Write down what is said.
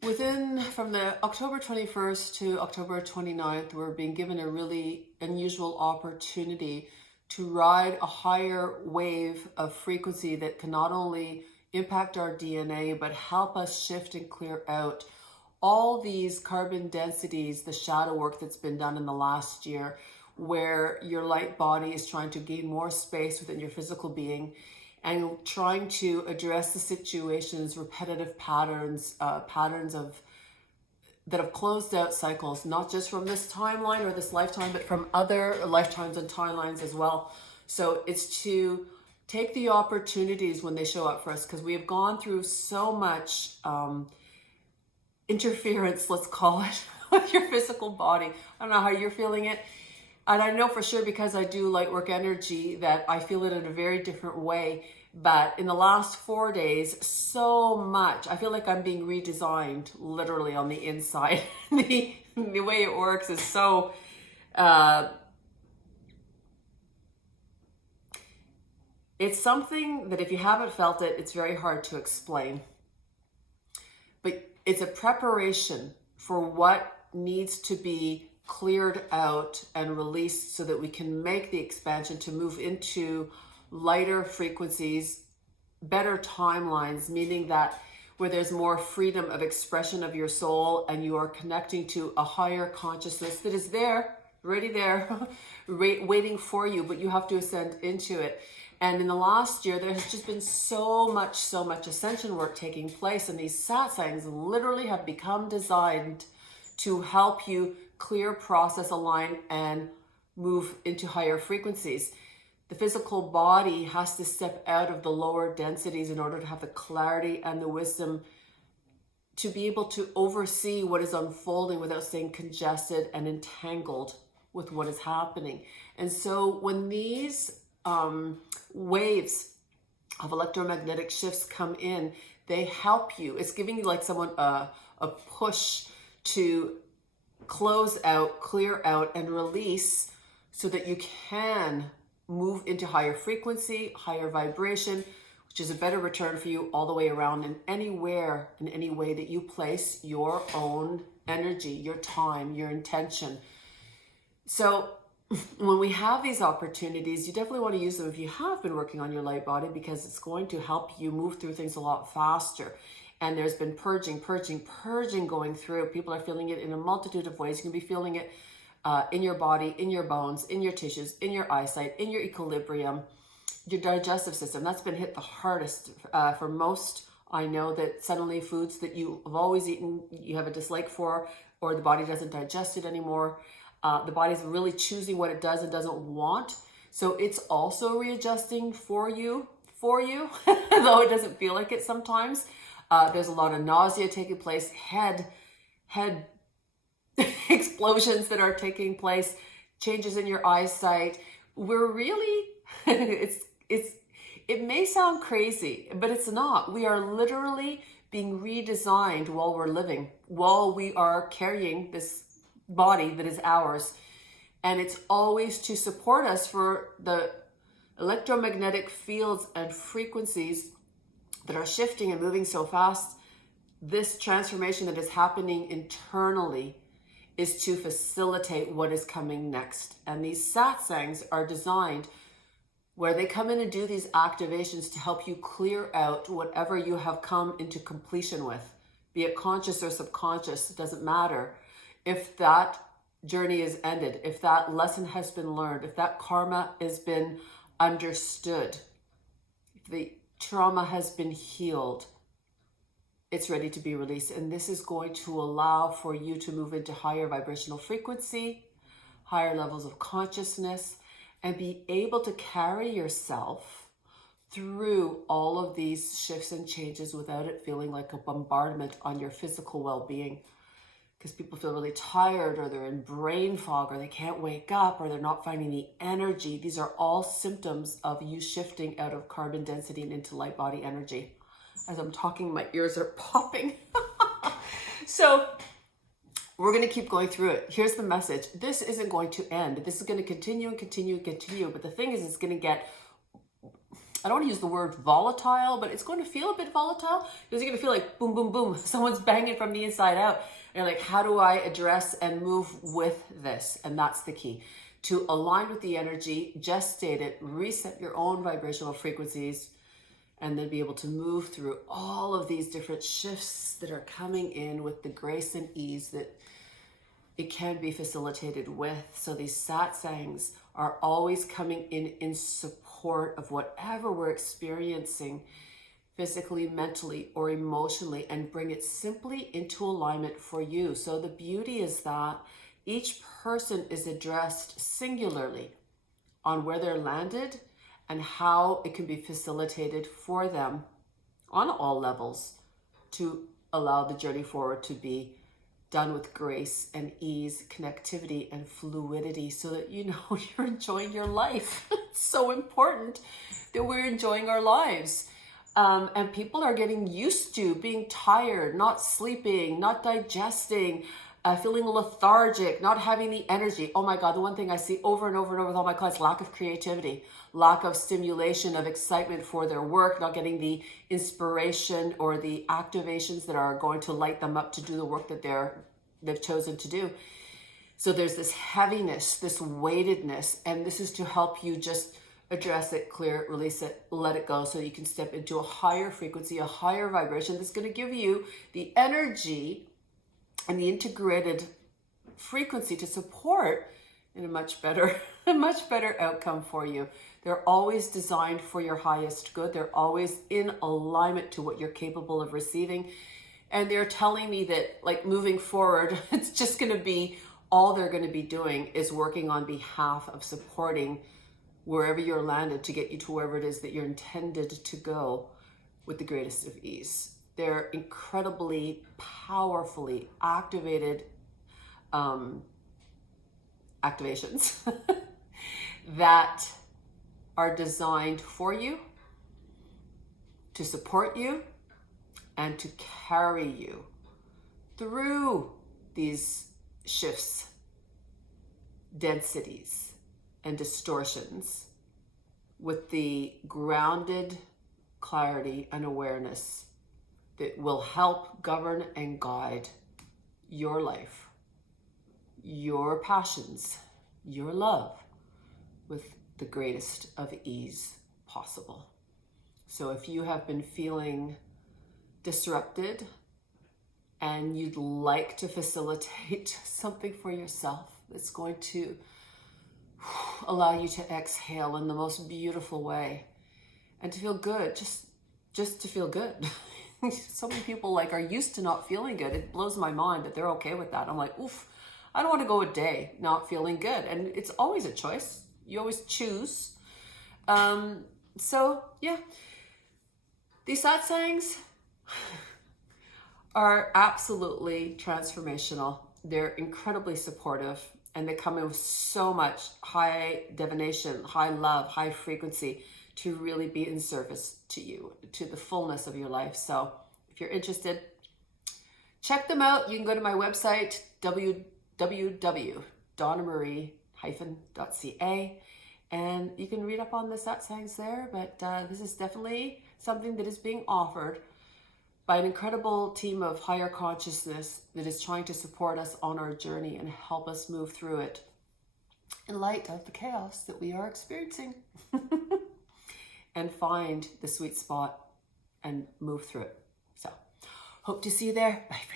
From the October 21st to October 29th, we're being given a really unusual opportunity to ride a higher wave of frequency that can not only impact our DNA, but help us shift and clear out all these carbon densities, the shadow work that's been done in the last year, where your light body is trying to gain more space within your physical being and trying to address the situations, repetitive patterns, patterns of that have closed out cycles, not just from this timeline or this lifetime, but from other lifetimes and timelines as well. So it's to take the opportunities when they show up for us, because we have gone through so much interference, let's call it, with your physical body. I don't know how you're feeling it. And I know for sure, because I do light work energy, that I feel it in a very different way. But in the last 4 days, so much, I feel like I'm being redesigned literally on the inside. the way it works is so, it's something that if you haven't felt it, it's very hard to explain. But it's a preparation for what needs to be cleared out and released so that we can make the expansion to move into lighter frequencies, better timelines, meaning that where there's more freedom of expression of your soul and you are connecting to a higher consciousness that is there, already there, waiting for you, but you have to ascend into it. And in the last year, there has just been so much ascension work taking place, and these satsangs literally have become designed to help you clear, process, align, and move into higher frequencies. The physical body has to step out of the lower densities in order to have the clarity and the wisdom to be able to oversee what is unfolding without staying congested and entangled with what is happening. And so when these waves of electromagnetic shifts come in, they help you. It's giving you like someone a push to close out, clear out, and release so that you can move into higher frequency, higher vibration, which is a better return for you all the way around, and anywhere, in any way that you place your own energy, your time, your intention. So when we have these opportunities, you definitely want to use them if you have been working on your light body, because it's going to help you move through things a lot faster. And there's been purging going through. People are feeling it in a multitude of ways. You can be feeling it in your body, in your bones, in your tissues, in your eyesight, in your equilibrium, your digestive system. That's been hit the hardest for most. I know that suddenly foods that you have always eaten, you have a dislike for, or the body doesn't digest it anymore. The body's really choosing what it does and doesn't want. So it's also readjusting for you, though it doesn't feel like it sometimes. There's a lot of nausea taking place, head explosions that are taking place, changes in your eyesight. We're really, it may sound crazy, but it's not. We are literally being redesigned while we're living, while we are carrying this body that is ours. And it's always to support us for the electromagnetic fields and frequencies that are shifting and moving so fast. This transformation that is happening internally is to facilitate what is coming next. And these satsangs are designed where they come in and do these activations to help you clear out whatever you have come into completion with, be it conscious or subconscious, it doesn't matter. If that journey is ended, if that lesson has been learned, if that karma has been understood, if the trauma has been healed, it's ready to be released. And this is going to allow for you to move into higher vibrational frequency, higher levels of consciousness, and be able to carry yourself through all of these shifts and changes without it feeling like a bombardment on your physical well-being. Because people feel really tired, or they're in brain fog, or they can't wake up, or they're not finding the energy. These are all symptoms of you shifting out of carbon density and into light body energy. As I'm talking, my ears are popping. So we're going to keep going through it. Here's the message. This isn't going to end. This is going to continue and continue and continue. But the thing is, it's going to get I don't want to use the word volatile, but it's going to feel a bit volatile because you're going to feel like boom, boom, boom. Someone's banging from the inside out. And you're like, how do I address and move with this? And that's the key. To align with the energy, gestate it, reset your own vibrational frequencies, and then be able to move through all of these different shifts that are coming in with the grace and ease that it can be facilitated with. So these satsangs are always coming in support of whatever we're experiencing physically, mentally, or emotionally, and bring it simply into alignment for you. So the beauty is that each person is addressed singularly on where they're landed and how it can be facilitated for them on all levels to allow the journey forward to be done with grace and ease, connectivity and fluidity, so that you know you're enjoying your life. It's so important that we're enjoying our lives. And people are getting used to being tired, not sleeping, not digesting, feeling lethargic, not having the energy. Oh my God, the one thing I see over and over and over with all my clients, lack of creativity, lack of stimulation, of excitement for their work, not getting the inspiration or the activations that are going to light them up to do the work that they've chosen to do. So there's this heaviness, this weightedness, and this is to help you just address it, clear it, release it, let it go, so you can step into a higher frequency, a higher vibration that's going to give you the energy and the integrated frequency to support in a much better outcome for you. They're always designed for your highest good. They're always in alignment to what you're capable of receiving. And they're telling me that, like, moving forward, it's just going to be, all they're going to be doing is working on behalf of supporting wherever you're landed to get you to wherever it is that you're intended to go with the greatest of ease. They're incredibly powerfully activated activations that are designed for you, to support you, and to carry you through these shifts, densities, and distortions with the grounded clarity and awareness that will help govern and guide your life, your passions, your love with the greatest of ease possible. So if you have been feeling disrupted and you'd like to facilitate something for yourself that's going to allow you to exhale in the most beautiful way and to feel good, just to feel good. So many people are used to not feeling good. It blows my mind that they're okay with that. I'm like, oof, I don't want to go a day not feeling good. And it's always a choice. You always choose. So yeah, these satsangs are absolutely transformational. They're incredibly supportive, and they come in with so much high divination, high love, high frequency to really be in service to you, to the fullness of your life. So if you're interested, check them out. You can go to my website, www.donna-marie-ca, and you can read up on the satsangs there. But this is definitely something that is being offered by an incredible team of higher consciousness that is trying to support us on our journey and help us move through it in light of the chaos that we are experiencing. And find the sweet spot and move through it. So, hope to see you there. Bye.